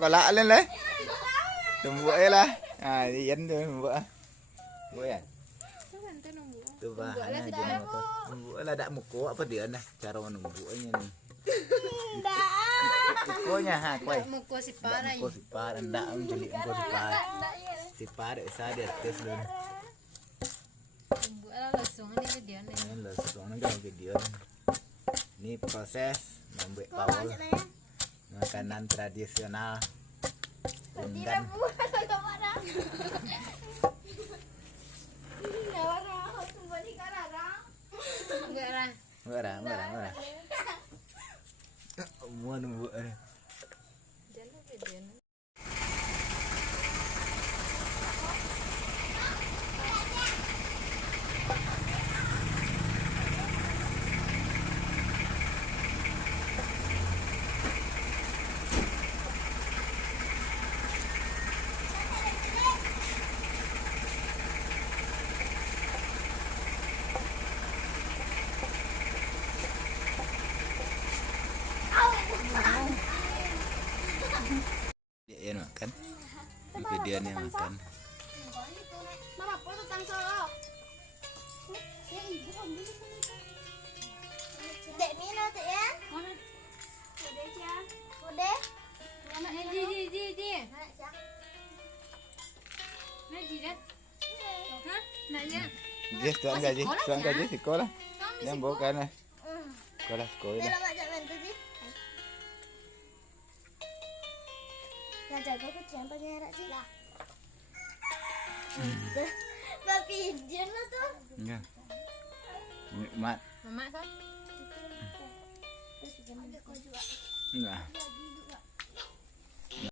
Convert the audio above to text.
còn lạ lên lấy. Tụm bữa là. À đi dẫn thôi bữa. Bữa à. Tuh bahan aja bữa là đã một cố apa dia nah cara menunggunya nih. Konya ha quay. Một cô xịt phá đây. Cô xịt phá đã jadi cô xịt phá. Xịt phá để xa để tes luôn. Bữa là xuống đi cái điện này. Ini langsung ke video. Ini proses membuat pawal makanan tradisional Bundan. Murah. Mua nunggu. Dia makan. Video dia makan. Mama foto tentang Solo. Dek Mino dek ya. Udah ya. Udah. Di. Nó gì đấy? Hả? Nãy nhá. Yes, tuan gaji sekolah. Yang bukan lah. Sekolah Dia lama jangan tu sih. Yang jaga kucing pengerak sih lah. Tapi dia tuh. Ya. Nikmat. Mama sao? Terus jangan kau juga. Nah.